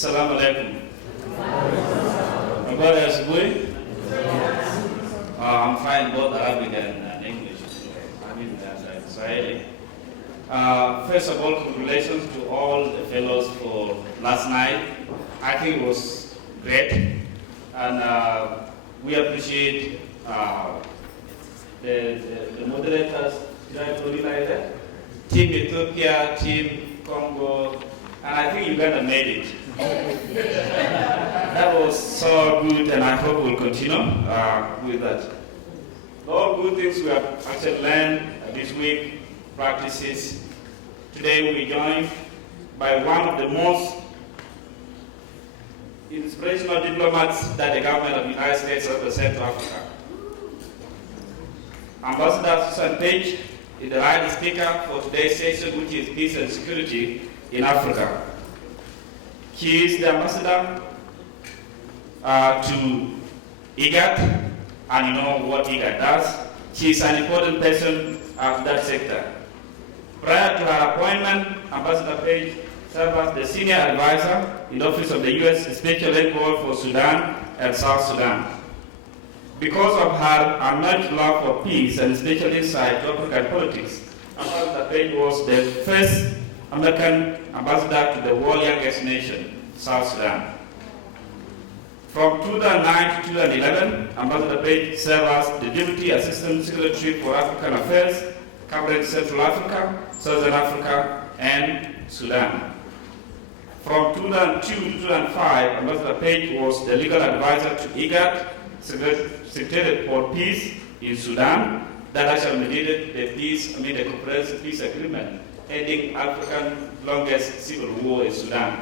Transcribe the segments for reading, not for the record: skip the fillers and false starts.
Assalamu alaikum. Habari ya asubuhi. I'm fine both Arabic and English. I mean, Swahili. First of all, congratulations to all the fellows for last night. I think it was great, and we appreciate the moderators, Team Ethiopia, Team Congo, and I think Uganda made it. That was so good, and I hope we'll continue with that. All good things we have actually learned this week, practices. Today we'll be joined by one of the most inspirational diplomats that the government of the United States has ever sent to Africa. Ambassador Susan Page is the right speaker for today's session, which is peace and security in Africa. He is the ambassador to IGAD, and you know what IGAD does. She is an important person of that sector. Prior to her appointment, Ambassador Page served as the senior advisor in the office of the U.S. Special Envoy for Sudan and South Sudan. Because of her unmatched love for peace and special insight to African politics, Ambassador Page was the first American ambassador to the world's youngest nation, South Sudan. From 2009 to 2011, Ambassador Page served as the Deputy Assistant Secretary for African Affairs, covering Central Africa, Southern Africa, and Sudan. From 2002 to 2005, Ambassador Page was the legal advisor to IGAD, Secretariat for Peace in Sudan, that actually mediated the comprehensive peace agreement, ending Africa's longest civil war in Sudan.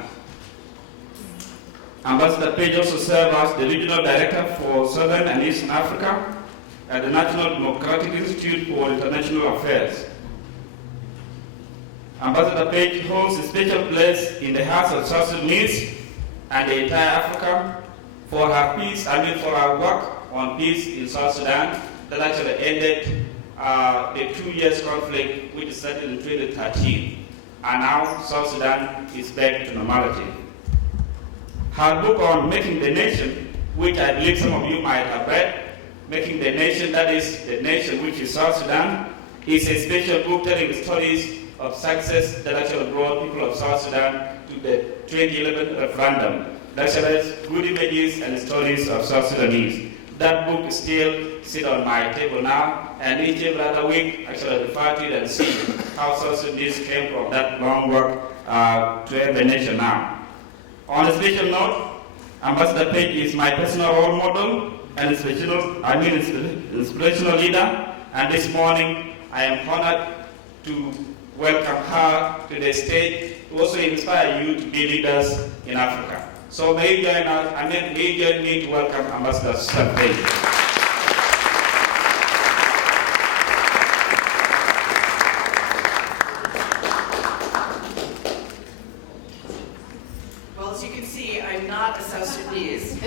Ambassador Page also served as the regional director for Southern and Eastern Africa at the National Democratic Institute for International Affairs. Ambassador Page holds a special place in the hearts of South Sudanese and the entire Africa for her work on peace in South Sudan that actually ended the 2 years conflict which started in 2013. And now South Sudan is back to normality. Her book on Making the Nation, which I believe some of you might have read, Making the Nation, that is the nation which is South Sudan, is a special book telling stories of success that actually brought people of South Sudan to the 2011 referendum. That shares good images and stories of South Sudanese. That book still sits on my table now, and each every other week actually refer to it and see how South Sudanese came from that long work to have a nation now. On a special note, Ambassador Page is my personal role model and inspirational leader, and this morning I am honored to welcome her to the stage to also inspire you to be leaders in Africa. So may you join us, may you join me to welcome Ambassador Susan Page. Well, as you can see, I'm not a South Sudanese.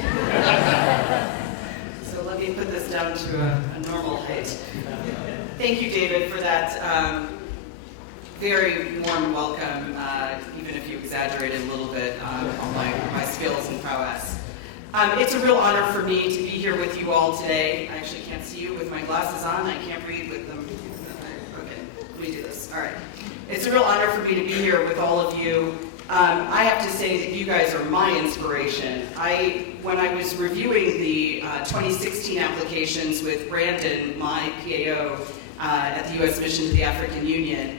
So let me put this down to a normal height. Thank you, David, for that very warm welcome, even if you exaggerated a little bit on my skills and prowess. It's a real honor for me to be here with you all today. I actually can't see you with my glasses on. I can't read with them. Okay, let me do this. All right. It's a real honor for me to be here with all of you. I have to say that you guys are my inspiration. When I was reviewing the 2016 applications with Brandon, my PAO, at the U.S. Mission to the African Union,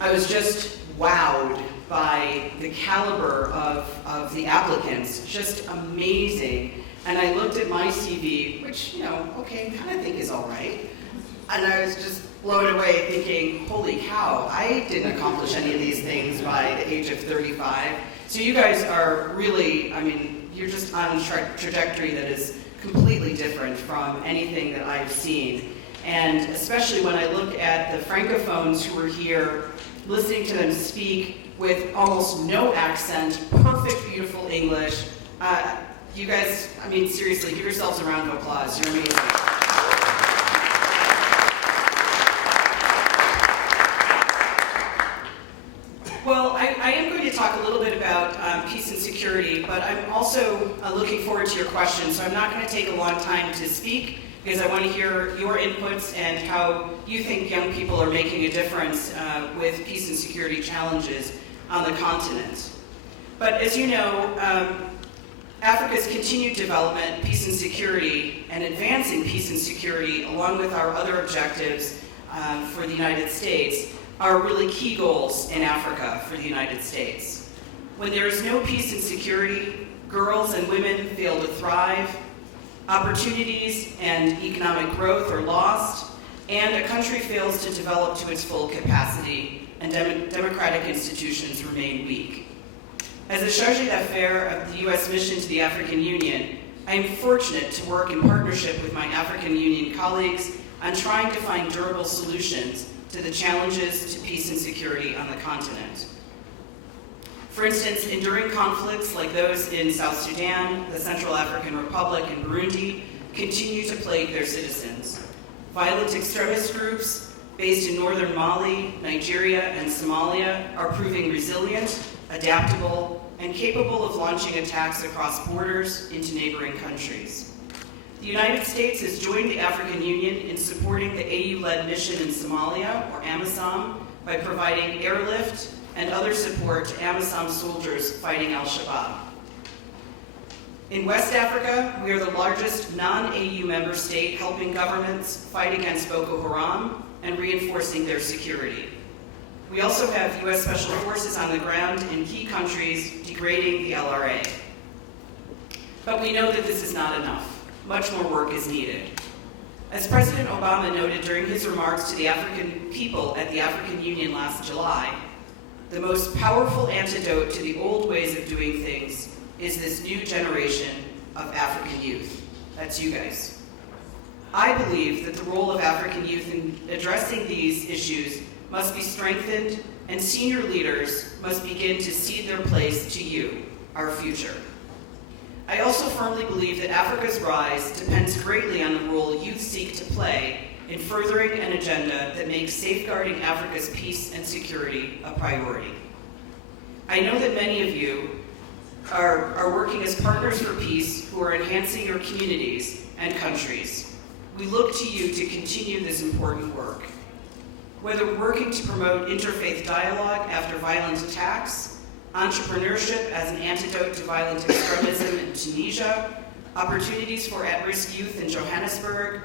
I was just wowed by the caliber of the applicants, just amazing. And I looked at my CV, which, okay, kind of think is all right. And I was just blown away thinking, holy cow, I didn't accomplish any of these things by the age of 35. So you guys are really, you're just on a trajectory that is completely different from anything that I've seen. And especially when I look at the Francophones who were here, listening to them speak with almost no accent, perfect, beautiful English. You guys, seriously, give yourselves a round of applause. You're amazing. Well, I am going to talk a little bit about peace and security security, but I'm also looking forward to your questions. So I'm not going to take a long time to speak because I want to hear your inputs and how you think young people are making a difference with peace and security challenges on the continent. But as you know, Africa's continued development, peace and security, and advancing peace and security, along with our other objectives for the United States, are really key goals in Africa for the United States. When there is no peace and security, girls and women fail to thrive, opportunities and economic growth are lost, and a country fails to develop to its full capacity, and democratic institutions remain weak. As a chargé d'affaires of the U.S. mission to the African Union, I am fortunate to work in partnership with my African Union colleagues on trying to find durable solutions to the challenges to peace and security on the continent. For instance, enduring conflicts like those in South Sudan, the Central African Republic, and Burundi continue to plague their citizens. Violent extremist groups based in northern Mali, Nigeria, and Somalia are proving resilient, adaptable, and capable of launching attacks across borders into neighboring countries. The United States has joined the African Union in supporting the AU-led mission in Somalia, or AMISOM, by providing airlift and other support to AMISOM soldiers fighting al-Shabaab. In West Africa, we are the largest non-AU member state helping governments fight against Boko Haram and reinforcing their security. We also have U.S. Special Forces on the ground in key countries degrading the LRA. But we know that this is not enough. Much more work is needed. As President Obama noted during his remarks to the African people at the African Union last July, the most powerful antidote to the old ways of doing things is this new generation of African youth. That's you guys. I believe that the role of African youth in addressing these issues must be strengthened, and senior leaders must begin to cede their place to you, our future. I also firmly believe that Africa's rise depends greatly on the role youth seek to play in furthering an agenda that makes safeguarding Africa's peace and security a priority. I know that many of you are working as partners for peace who are enhancing your communities and countries. We look to you to continue this important work. Whether working to promote interfaith dialogue after violent attacks, entrepreneurship as an antidote to violent extremism in Tunisia, opportunities for at-risk youth in Johannesburg,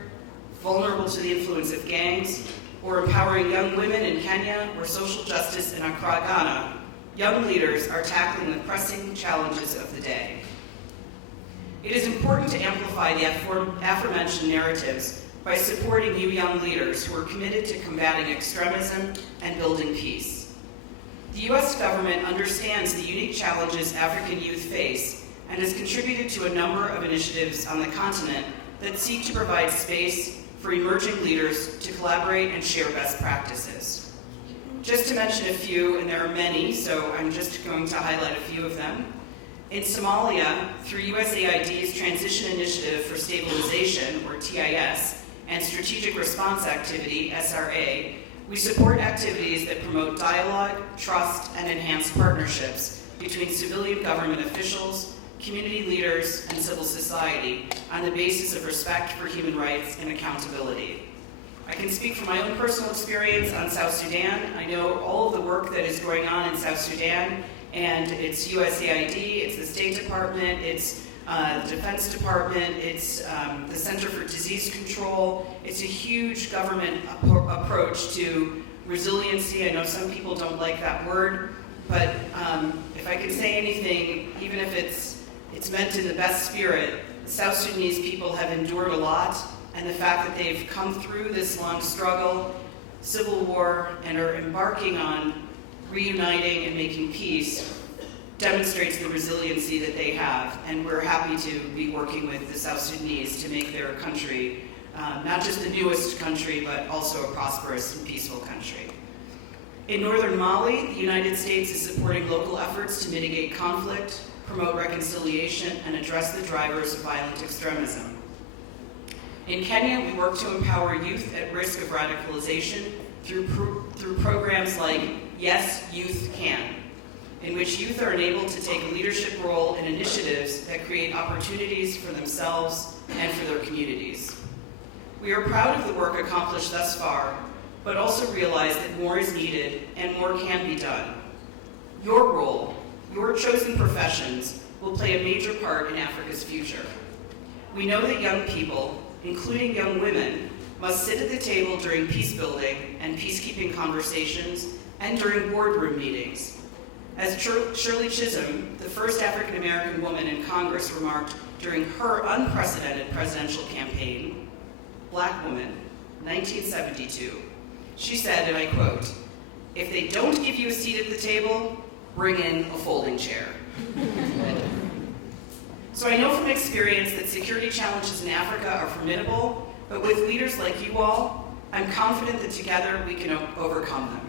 vulnerable to the influence of gangs, or empowering young women in Kenya, or social justice in Accra, Ghana, young leaders are tackling the pressing challenges of the day. It is important to amplify the aforementioned narratives by supporting you young leaders who are committed to combating extremism and building peace. The U.S. government understands the unique challenges African youth face and has contributed to a number of initiatives on the continent that seek to provide space for emerging leaders to collaborate and share best practices. Just to mention a few, and there are many, so I'm just going to highlight a few of them. In Somalia, through USAID's Transition Initiative for Stabilization, or TIS, and Strategic Response Activity, SRA, we support activities that promote dialogue, trust, and enhance partnerships between civilian government officials, community leaders, and civil society on the basis of respect for human rights and accountability. I can speak from my own personal experience on South Sudan. I know all of the work that is going on in South Sudan, and it's USAID, it's the State Department, it's the Defense Department, it's the Center for Disease Control. It's a huge government approach to resiliency. I know some people don't like that word, but if I can say anything, even if it's meant in the best spirit, the South Sudanese people have endured a lot, and the fact that they've come through this long struggle, civil war, and are embarking on reuniting and making peace demonstrates the resiliency that they have, and we're happy to be working with the South Sudanese to make their country not just the newest country, but also a prosperous and peaceful country. In northern Mali, the United States is supporting local efforts to mitigate conflict, promote reconciliation, and address the drivers of violent extremism. In Kenya, we work to empower youth at risk of radicalization through programs like Yes, Youth Can. in which youth are enabled to take a leadership role in initiatives that create opportunities for themselves and for their communities. We are proud of the work accomplished thus far, but also realize that more is needed and more can be done. Your role, your chosen professions, will play a major part in Africa's future. We know that young people, including young women, must sit at the table during peace building and peacekeeping conversations and during boardroom meetings. As Shirley Chisholm, the first African American woman in Congress, remarked during her unprecedented presidential campaign, Black woman, 1972, she said, and I quote, "If they don't give you a seat at the table, bring in a folding chair." So I know from experience that security challenges in Africa are formidable, but with leaders like you all, I'm confident that together we can overcome them.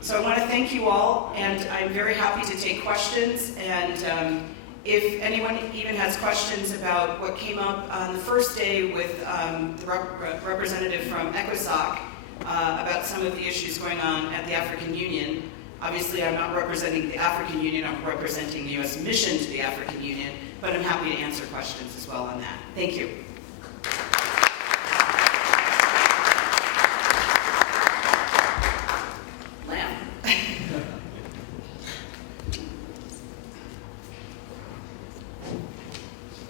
So I want to thank you all, and I'm very happy to take questions. And if anyone even has questions about what came up on the first day with the representative from ECOSOC about some of the issues going on at the African Union, obviously I'm not representing the African Union, I'm representing the U.S. mission to the African Union, but I'm happy to answer questions as well on that. Thank you.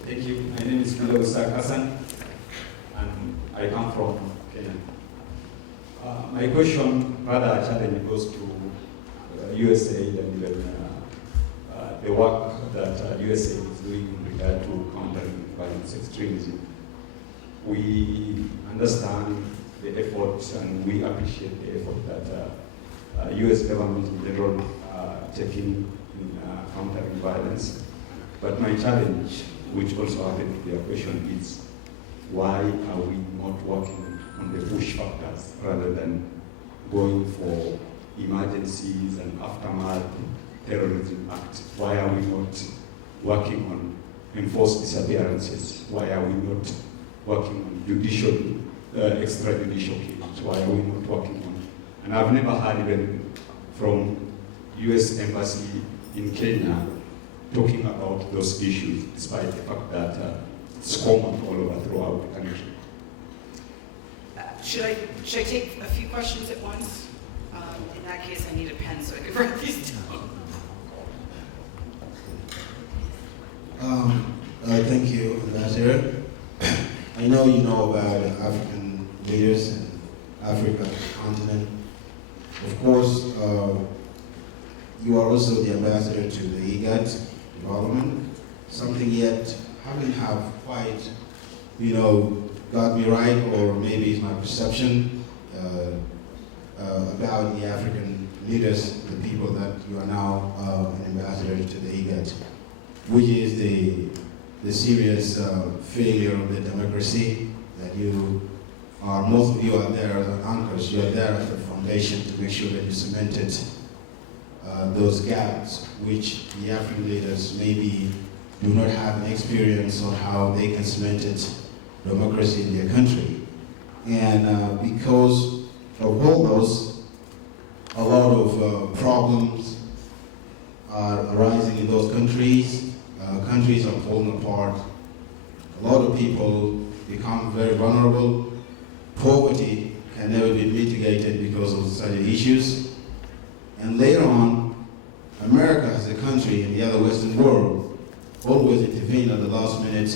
Thank you. My name is Hassan, and I come from Kenya. My question, rather challenge, goes to USAID and even the work that USAID is doing in regard to countering violence extremism. We understand the efforts and we appreciate the effort that US government in general taking in countering violence. But my challenge, which also happened to your question, is why are we not working on the push factors rather than going for emergencies and aftermath terrorism act? Why are we not working on enforced disappearances? Why are we not working on judicial, extrajudicial killings? Why are we not working on? And I've never heard even from US Embassy in Kenya talking about those issues, despite the fact that it's common all over throughout the country. Should I take a few questions at once? In that case, I need a pen so I can write these down. Thank you, Ambassador. I know you know about African leaders and Africa continent. Of course, you are also the ambassador to the IGAD development. Something yet haven't have quite, got me right, or maybe it's my perception about the African leaders, the people that you are now an ambassador to the IGAD, which is the serious failure of the democracy that most of you are there as anchors. You are there as a foundation to make sure that you cemented those gaps which the African leaders maybe do not have an experience on how they can cement democracy in their country. And because of all those, a lot of problems are arising in those countries. Countries are falling apart. A lot of people become very vulnerable. Poverty can never be mitigated because of such issues. And later on, America as a country and the other Western world always intervene at the last minute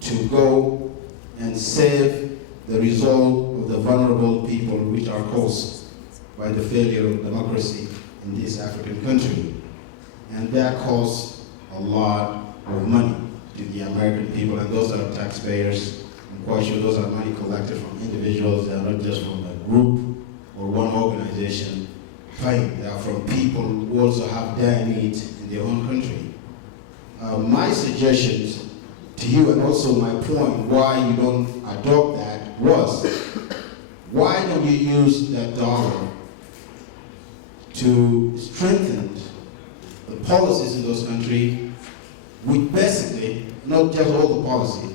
to go and save the result of the vulnerable people which are caused by the failure of democracy in this African country. And that costs a lot of money to the American people, and those are taxpayers. I'm quite sure those are money collected from individuals. They are not just from a group or one organization. They are from people who also have dire needs in their own country. My suggestions to you, and also my point why you don't adopt that, was why don't you use that dollar to strengthen the policies in those countries, with basically, not just all the policy,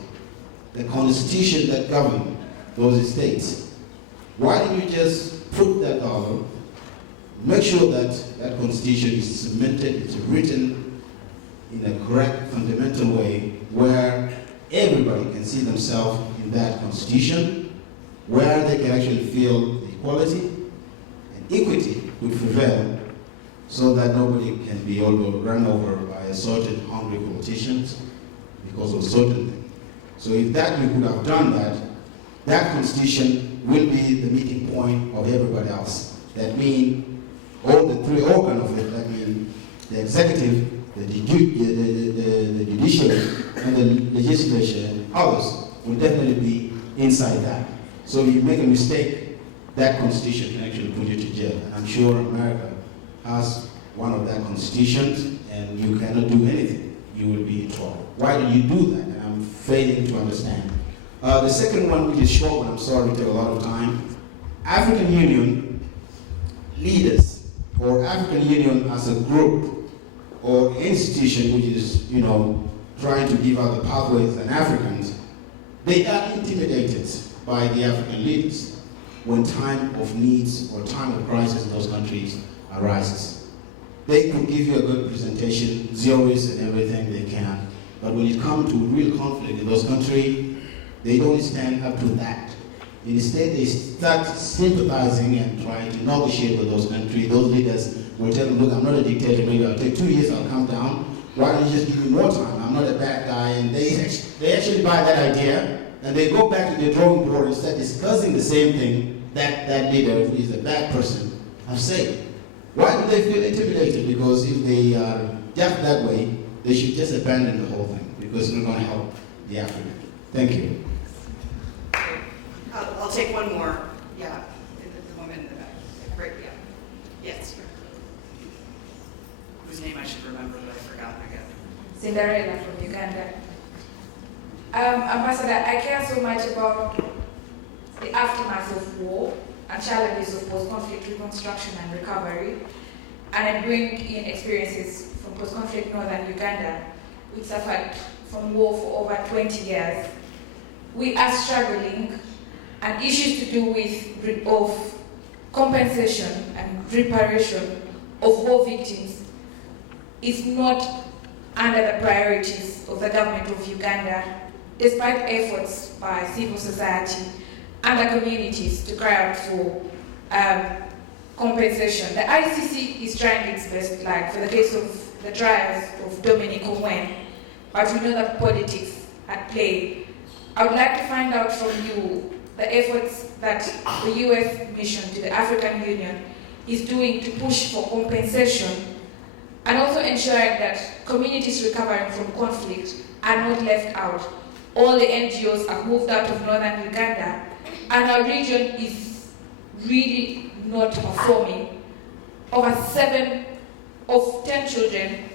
the constitution that governs those states. Why don't you just put that dollar make sure that that constitution is cemented, it's written in a correct, fundamental way where everybody can see themselves in that constitution, where they can actually feel the equality and equity will prevail so that nobody can be run over by certain hungry politicians because of certain things. So if that we could have done that, that constitution will be the meeting point of everybody else. That means all the three organs of it, that means the executive, the judiciary, and the legislature, and others, will definitely be inside that. So if you make a mistake, that constitution can actually put you to jail. And I'm sure America has one of that constitutions, and you cannot do anything. You will be in trouble. Why do you do that? And I'm failing to understand. The second one, which is short, but I'm sorry to take a lot of time. African Union leaders, or African Union as a group, or institution which is, trying to give out the pathways and Africans, they are intimidated by the African leaders when time of needs or time of crisis in those countries arises. They could give you a good presentation, theories and everything they can, but when it comes to real conflict in those countries, they don't stand up to that. Instead, they start sympathizing and trying to negotiate with those countries. Those leaders will tell them, look, I'm not a dictator, maybe I'll take 2 years, I'll come down. Why don't you just give me more time? I'm not a bad guy. And they actually buy that idea, and they go back to the drawing board and start discussing the same thing that leader, who is a bad person, have said. Why do they feel intimidated? Because if they are just that way, they should just abandon the whole thing, because it's not going to help the African. Thank you. I'll take one more. Yeah, the woman in the back. Right, yeah. Yes. Whose name I should remember, but I forgot again. Cinderella from Uganda. Ambassador, I care so much about the aftermath of war and challenges of post-conflict reconstruction and recovery. And I bring in experiences from post-conflict northern Uganda, which suffered from war for over 20 years. We are struggling, and issues to do with of compensation and reparation of war victims is not under the priorities of the government of Uganda, despite efforts by civil society and the communities to cry out for compensation. The ICC is trying its best, like for the case of the trials of Dominic Ongwen, but we know that politics at play. I would like to find out from you the efforts that the US mission to the African Union is doing to push for compensation, and also ensuring that communities recovering from conflict are not left out. All the NGOs have moved out of northern Uganda, and our region is really not performing. Over 7 in 10 children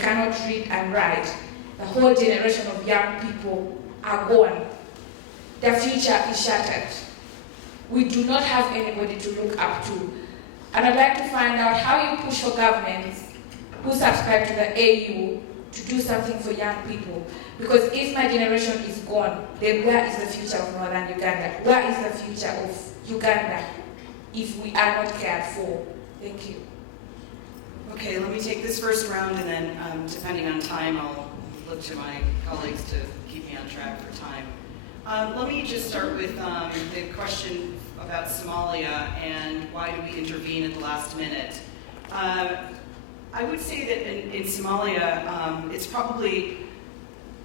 cannot read and write. The whole generation of young people are gone. Their future is shattered. We do not have anybody to look up to. And I'd like to find out how you push for governments who subscribe to the AU to do something for young people. Because if my generation is gone, then where is the future of northern Uganda? Where is the future of Uganda if we are not cared for? Thank you. Okay, let me take this first round, and then depending on time, I'll look to my colleagues to keep me on track for time. Let me just start with the question about Somalia and why do we intervene at the last minute. I would say that in Somalia,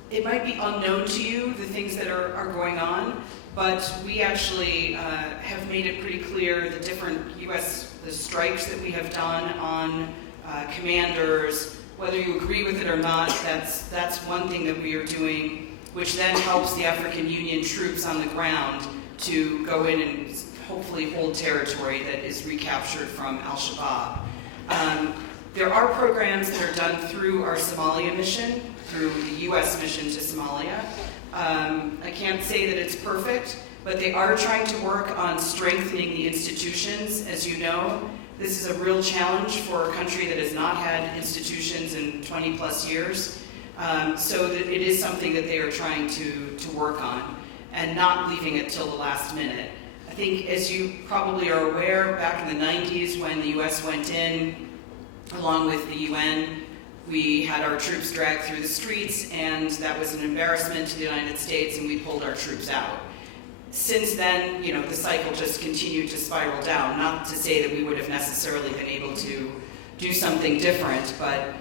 it might be unknown to you, the things that are going on, but we actually have made it pretty clear the different the strikes that we have done on commanders, whether you agree with it or not, that's one thing that we are doing, which then helps the African Union troops on the ground to go in and hopefully hold territory that is recaptured from Al-Shabaab. There are programs that are done through our Somalia mission, through the U.S. mission to Somalia. I can't say that it's perfect, but they are trying to work on strengthening the institutions. As you know, this is a real challenge for a country that has not had institutions in 20 plus years. So that it is something that they are trying to work on and not leaving it till the last minute. I think, as you probably are aware, back in the 90s when the US went in, along with the UN, we had our troops dragged through the streets, and that was an embarrassment to the United States, and we pulled our troops out. Since then, the cycle just continued to spiral down. Not to say that we would have necessarily been able to do something different, but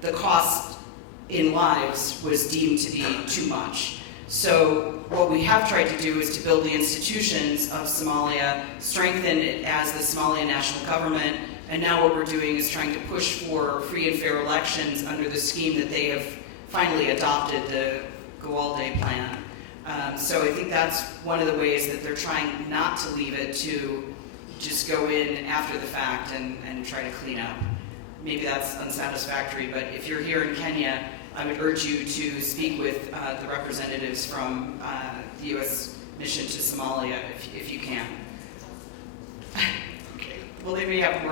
the cost in lives was deemed to be too much. So what we have tried to do is to build the institutions of Somalia, strengthen it as the Somalian national government, and now what we're doing is trying to push for free and fair elections under the scheme that they have finally adopted, the Gowalde plan. So I think that's one of the ways that they're trying not to leave it to just go in after the fact and try to clean up. Maybe that's unsatisfactory, but if you're here in Kenya, I would urge you to speak with the representatives from the U.S. mission to Somalia if you can. Okay. Well, they may have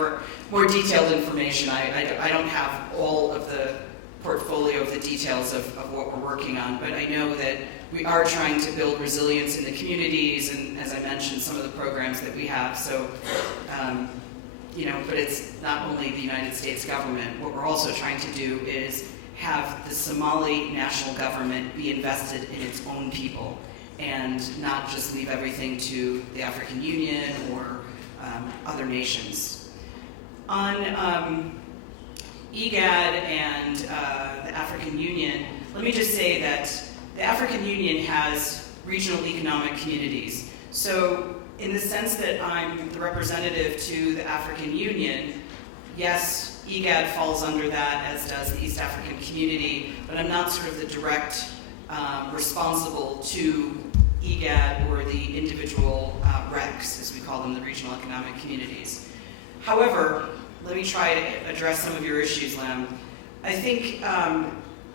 more detailed information. I don't have all of the portfolio of the details of what we're working on, but I know that we are trying to build resilience in the communities, and as I mentioned, some of the programs that we have. So, but it's not only the United States government. What we're also trying to do is have the Somali national government be invested in its own people and not just leave everything to the African Union or other nations. On IGAD and the African Union, let me just say that the African Union has regional economic communities. So in the sense that I'm the representative to the African Union, yes, IGAD falls under that, as does the East African Community, but I'm not sort of the direct responsible to IGAD or the individual RECs, as we call them, the regional economic communities. However, let me try to address some of your issues, Lam. I think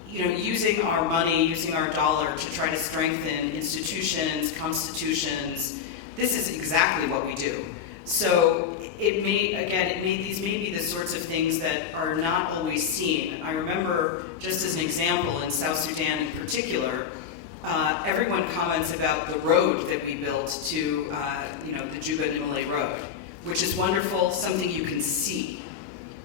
using our money, using our dollar to try to strengthen institutions, constitutions, this is exactly what we do. So these may be the sorts of things that are not always seen. I remember, just as an example, in South Sudan in particular, everyone comments about the road that we built to, the Juba-Nimale Road, which is wonderful, something you can see.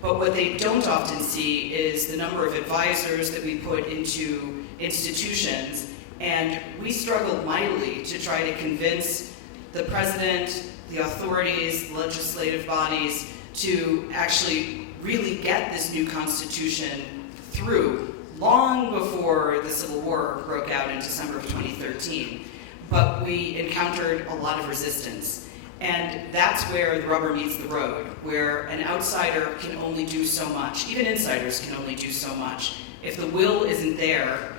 But what they don't often see is the number of advisors that we put into institutions, and we struggled mightily to try to convince the president, the authorities, legislative bodies, to actually really get this new constitution through long before the Civil War broke out in December of 2013. But we encountered a lot of resistance. And that's where the rubber meets the road, where an outsider can only do so much. Even insiders can only do so much. If the will isn't there,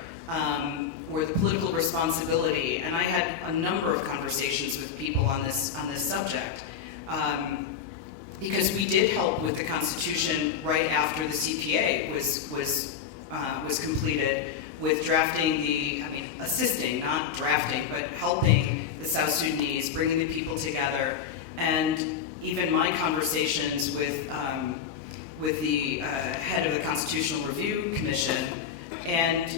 or the political responsibility, and I had a number of conversations with people on this subject, because we did help with the Constitution right after the CPA was completed, with drafting assisting, not drafting, but helping the South Sudanese, bringing the people together, and even my conversations with the head of the Constitutional Review Commission, and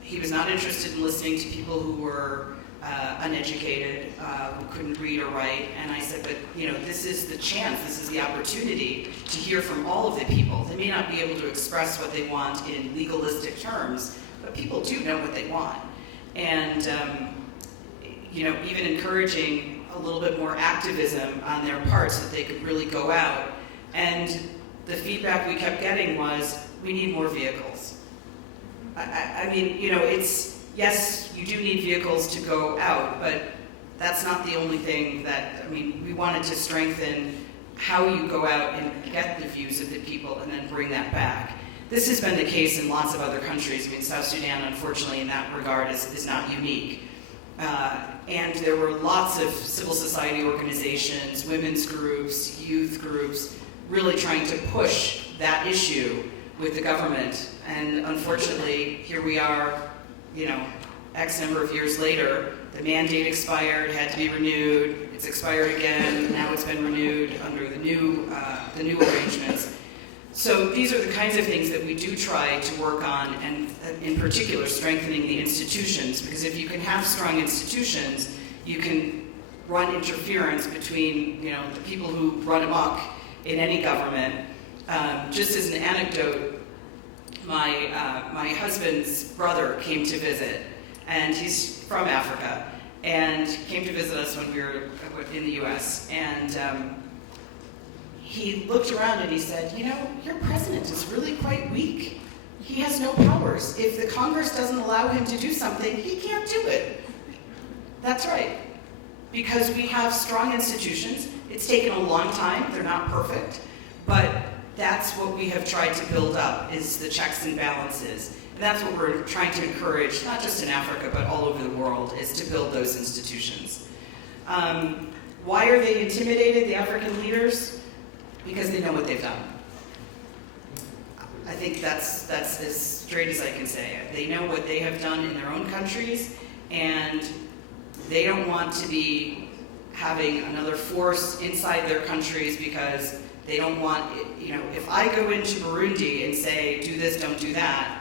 he was not interested in listening to people who were uneducated, who couldn't read or write, and I said, but this is the chance, this is the opportunity to hear from all of the people. They may not be able to express what they want in legalistic terms, but people do know what they want. And even encouraging a little bit more activism on their part so that they could really go out. And the feedback we kept getting was, we need more vehicles. Yes, you do need vehicles to go out, but that's not the only thing we wanted to strengthen how you go out and get the views of the people and then bring that back. This has been the case in lots of other countries. South Sudan, unfortunately, in that regard, is not unique. And there were lots of civil society organizations, women's groups, youth groups, really trying to push that issue with the government. And unfortunately, here we are, X number of years later, the mandate expired, had to be renewed, it's expired again, now it's been renewed under the new arrangements. So these are the kinds of things that we do try to work on, and in particular, strengthening the institutions, because if you can have strong institutions, you can run interference between, the people who run amok in any government. Just as an anecdote, my husband's brother came to visit, and he's from Africa, and came to visit us when we were in the U.S. And he looked around and he said, your president is really quite weak. He has no powers. If the Congress doesn't allow him to do something, he can't do it. That's right. Because we have strong institutions. It's taken a long time. They're not perfect. But that's what we have tried to build up, is the checks and balances. And that's what we're trying to encourage, not just in Africa, but all over the world, is to build those institutions. Why are they intimidated, the African leaders? Because they know what they've done. I think that's as straight as I can say it. They know what they have done in their own countries, and they don't want to be having another force inside their countries, because they don't want, if I go into Burundi and say, do this, don't do that,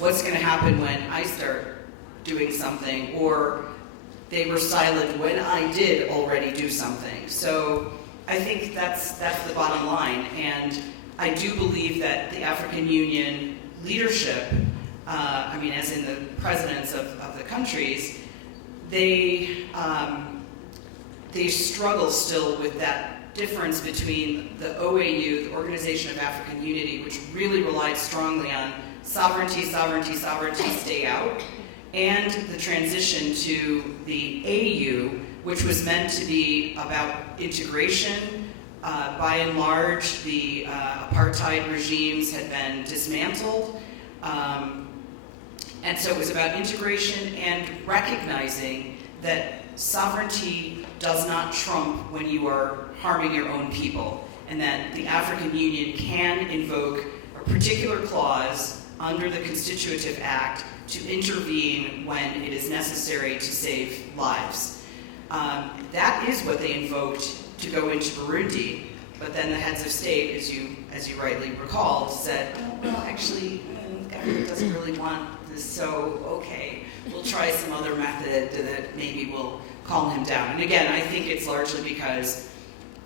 what's going to happen when I start doing something, or they were silent when I did already do something? So I think that's the bottom line. And I do believe that the African Union leadership, as in the presidents of the countries, they struggle still with that difference between the OAU, the Organization of African Unity, which really relied strongly on sovereignty, sovereignty, sovereignty, stay out, and the transition to the AU, which was meant to be about integration. By and large, the apartheid regimes had been dismantled. And so it was about integration and recognizing that sovereignty does not trump when you are harming your own people, and that the African Union can invoke a particular clause under the Constitutive Act to intervene when it is necessary to save lives. That is what they invoked to go into Burundi, but then the heads of state, as you rightly recalled, said, well, actually, the government doesn't really want this, so okay, we'll try some other method that maybe will calm him down. And again, I think it's largely because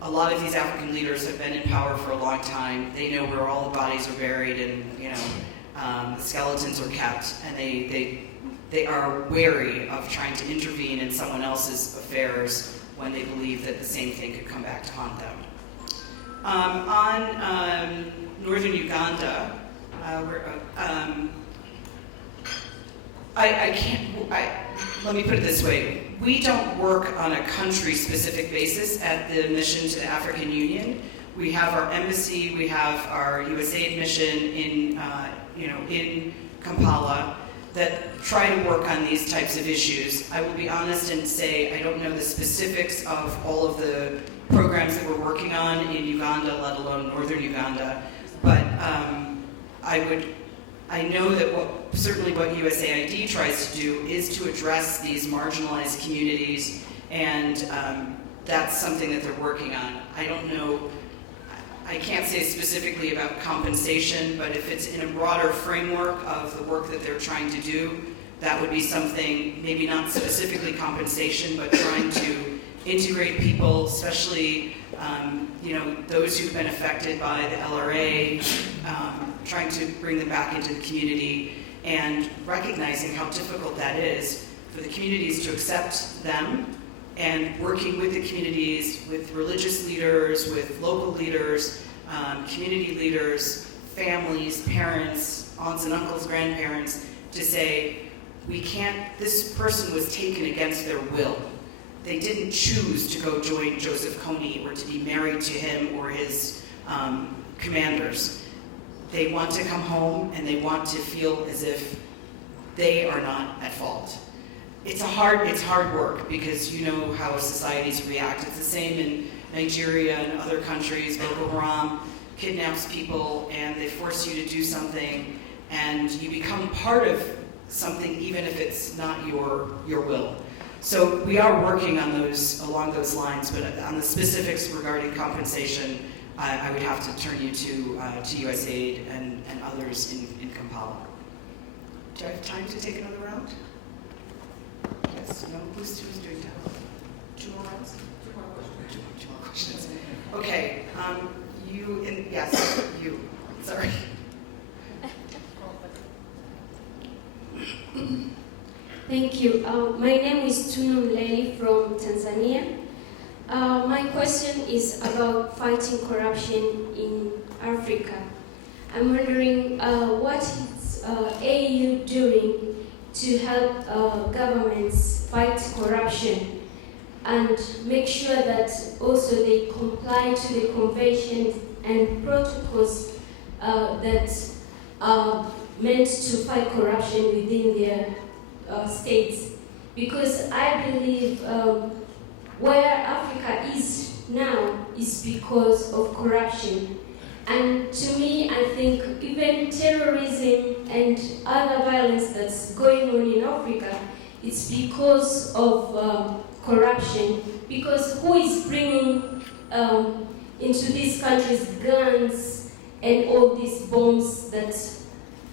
a lot of these African leaders have been in power for a long time. They know where all the bodies are buried, and the skeletons are kept, and they are wary of trying to intervene in someone else's affairs when they believe that the same thing could come back to haunt them. On northern Uganda, let me put it this way. We don't work on a country-specific basis at the mission to the African Union. We have our embassy, we have our USAID mission in Kampala that try to work on these types of issues. I will be honest and say I don't know the specifics of all of the programs that we're working on in Uganda, let alone northern Uganda, but I know that certainly what USAID tries to do is to address these marginalized communities, and that's something that they're working on. I don't know, I can't say specifically about compensation, but if it's in a broader framework of the work that they're trying to do, that would be something, maybe not specifically compensation, but trying to integrate people, especially those who've been affected by the LRA, trying to bring them back into the community, and recognizing how difficult that is for the communities to accept them, and working with the communities, with religious leaders, with local leaders, community leaders, families, parents, aunts and uncles, grandparents, to say, this person was taken against their will. They didn't choose to go join Joseph Kony or to be married to him or his commanders. They want to come home, and they want to feel as if they are not at fault. It's hard work, because you know how societies react. It's the same in Nigeria and other countries. Boko Haram kidnaps people, and they force you to do something, and you become part of something even if it's not your will. So we are working on along those lines, but on the specifics regarding compensation, I would have to turn you to USAID and others in Kampala. Do I have time to take another round? Yes, no? Who's doing that? 2 more rounds? My name is Tunu Mleli from Tanzania. My question is about fighting corruption in Africa. I'm wondering what is AU doing to help governments fight corruption and make sure that also they comply to the conventions and protocols that are meant to fight corruption within their states. Because I believe where Africa is now is because of corruption. And to me, I think even terrorism and other violence that's going on in Africa, it's because of corruption. Because who is bringing into these countries guns and all these bombs that,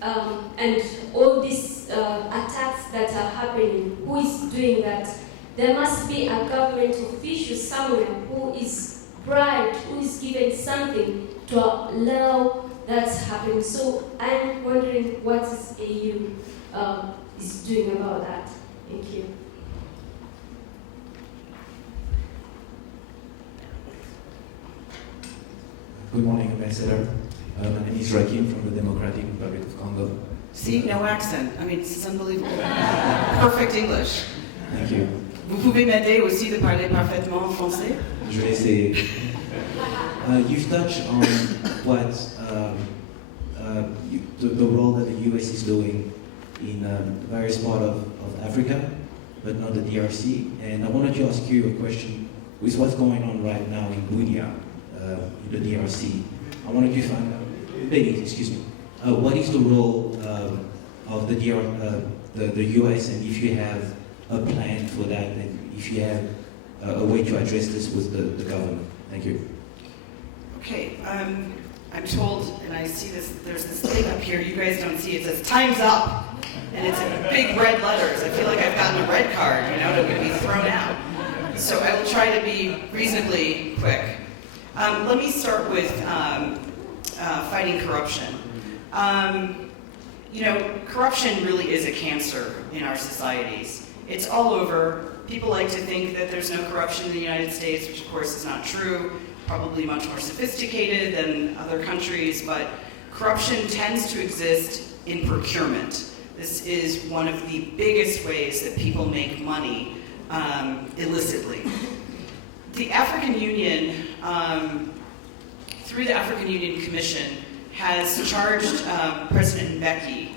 and all these attacks that are happening? Who is doing that? There must be a government official somewhere who is bribed, who is given something to allow that to happen. So I'm wondering what is AU is doing about that. Thank you. Good morning, Ambassador. My name is Rakim from the Democratic Republic of Congo. See, no accent. I mean, it's unbelievable. Perfect English. Thank you. Vous pouvez m'aider aussi de parler parfaitement français? Je vais essayer. You've touched on what the role that the US is doing in various parts of Africa, but not the DRC. And I wanted to ask you a question with what's going on right now in Bunia, in the DRC. I wanted to find out, what is the role of the US, and if you have a plan for that, and if you have a way to address this with the government. Thank you. Okay, I'm told, and I see this, there's this thing up here, you guys don't see it, says time's up. And it's in big red letters. I feel like I've gotten a red card, you know, and I'm going to be thrown out. So I will try to be reasonably quick. Let me start with fighting corruption. You know, corruption really is a cancer in our societies. It's all over. People like to think that there's no corruption in the United States, which of course is not true. Probably much more sophisticated than other countries, but corruption tends to exist in procurement. This is one of the biggest ways that people make money illicitly. The African Union, through the African Union Commission, has charged President Mbeki,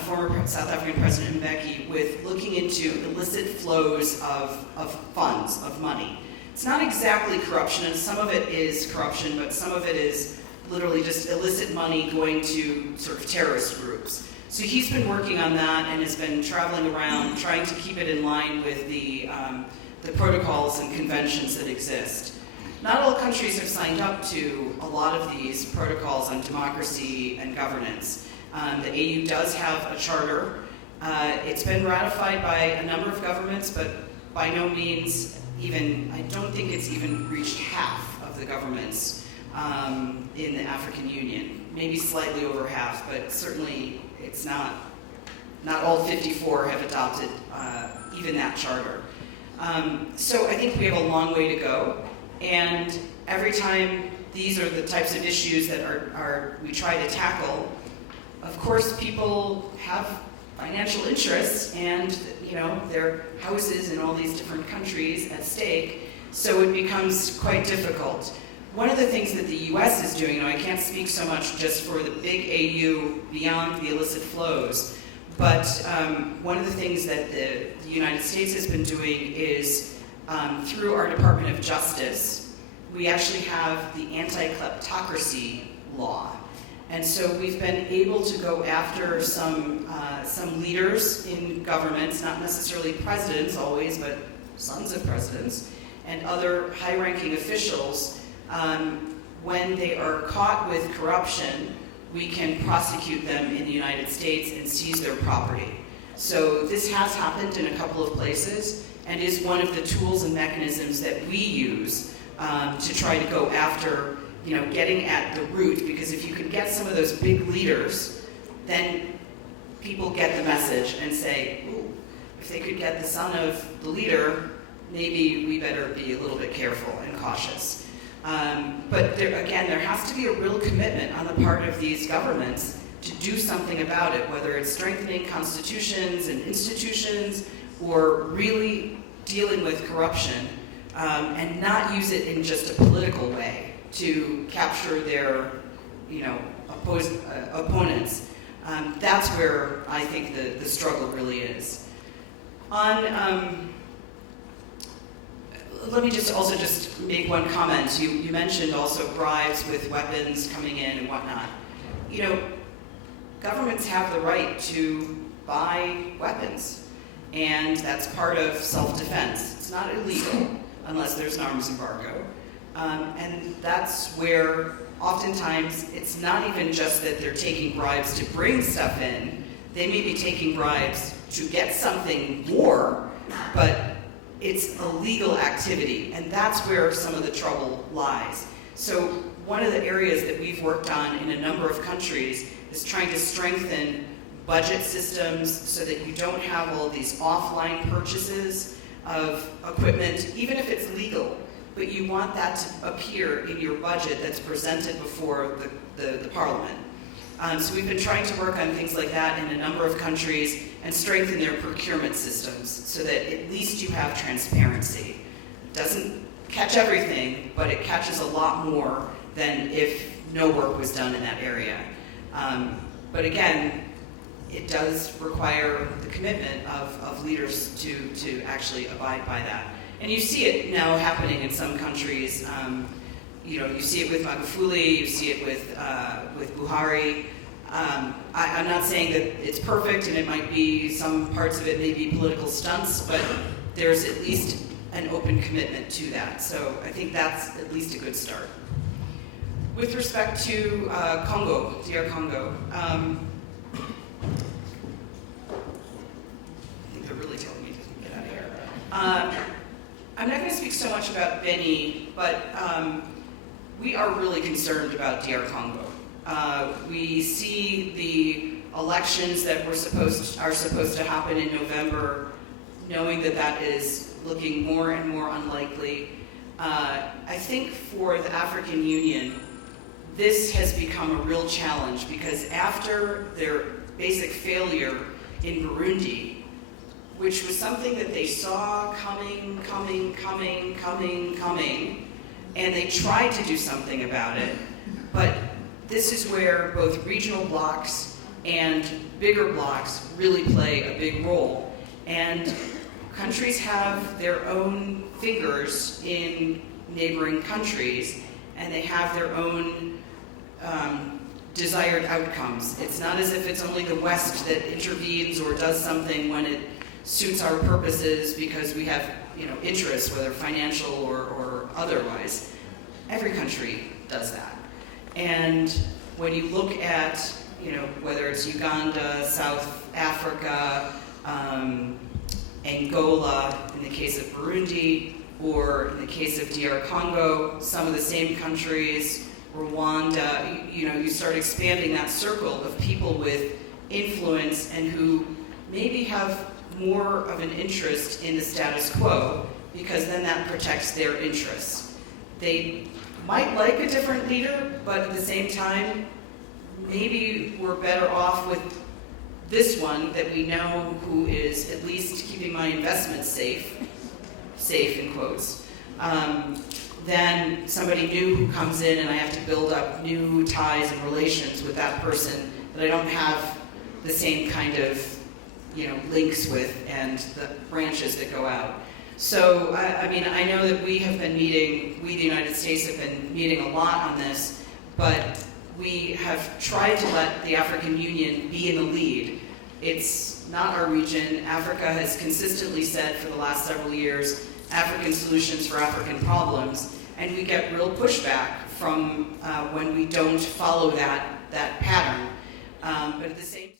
former South African President Mbeki, with looking into illicit flows of funds, of money. It's not exactly corruption, and some of it is corruption, but some of it is literally just illicit money going to sort of terrorist groups. So he's been working on that and has been traveling around trying to keep it in line with the protocols and conventions that exist. Not all countries have signed up to a lot of these protocols on democracy and governance. The AU does have a charter. It's been ratified by a number of governments, but by no means even, I don't think it's even reached half of the governments in the African Union. Maybe slightly over half, but certainly it's not all 54 have adopted even that charter. So I think we have a long way to go. And every time these are the types of issues that we try to tackle, of course people have financial interests and, you know, their houses in all these different countries at stake, so it becomes quite difficult. One of the things that the US is doing, and I can't speak so much just for the big AU beyond the illicit flows, but one of the things that the United States has been doing is through our Department of Justice, we actually have the anti-kleptocracy law. And so we've been able to go after some leaders in governments, not necessarily presidents always, but sons of presidents, and other high-ranking officials. When they are caught with corruption, we can prosecute them in the United States and seize their property. So this has happened in a couple of places and is one of the tools and mechanisms that we use to try to go after, you know, getting at the root, because if you can get some of those big leaders, then people get the message and say, ooh, if they could get the son of the leader, maybe we better be a little bit careful and cautious. But there has to be a real commitment on the part of these governments to do something about it, whether it's strengthening constitutions and institutions or really dealing with corruption, and not use it in just a political way to capture their, opponents. That's where I think the struggle really is. Let me just make one comment. You mentioned also bribes with weapons coming in and whatnot. Governments have the right to buy weapons, and that's part of self-defense. It's not illegal unless there's an arms embargo. And that's where oftentimes it's not even just that they're taking bribes to bring stuff in. They may be taking bribes to get something more, but it's a legal activity, and that's where some of the trouble lies. So one of the areas that we've worked on in a number of countries is trying to strengthen budget systems so that you don't have all these offline purchases of equipment, even if it's legal, but you want that to appear in your budget that's presented before the parliament. So we've been trying to work on things like that in a number of countries and strengthen their procurement systems so that at least you have transparency. It doesn't catch everything, but it catches a lot more than if no work was done in that area. But again, it does require the commitment of leaders to actually abide by that. And you see it now happening in some countries. You see it with Magufuli, you see it with Buhari. I'm not saying that it's perfect, and it might be, some parts of it may be political stunts, but there's at least an open commitment to that. So I think that's at least a good start. With respect to Congo, DR Congo, I think they're really telling me to get out of here. I'm not going to speak so much about Beni, but we are really concerned about DR Congo. We see the elections that are supposed to happen in November, knowing that is looking more and more unlikely. I think for the African Union, this has become a real challenge because after their basic failure in Burundi, which was something that they saw coming, and they tried to do something about it, but this is where both regional blocs and bigger blocs really play a big role. And countries have their own fingers in neighboring countries, and they have their own desired outcomes. It's not as if it's only the West that intervenes or does something when it suits our purposes because we have interests, whether financial or otherwise. Every country does that. And when you look at whether it's Uganda, South Africa, Angola, in the case of Burundi, or in the case of DR Congo, some of the same countries, Rwanda, you start expanding that circle of people with influence and who maybe have more of an interest in the status quo because then that protects their interests. They might like a different leader, but at the same time, maybe we're better off with this one that we know who is at least keeping my investments safe in quotes, than somebody new who comes in and I have to build up new ties and relations with that person that I don't have the same kind of links with and the branches that go out. So, I know that we the United States have been meeting a lot on this, but we have tried to let the African Union be in the lead. It's not our region. Africa has consistently said for the last several years, African solutions for African problems, and we get real pushback from when we don't follow that pattern. But at the same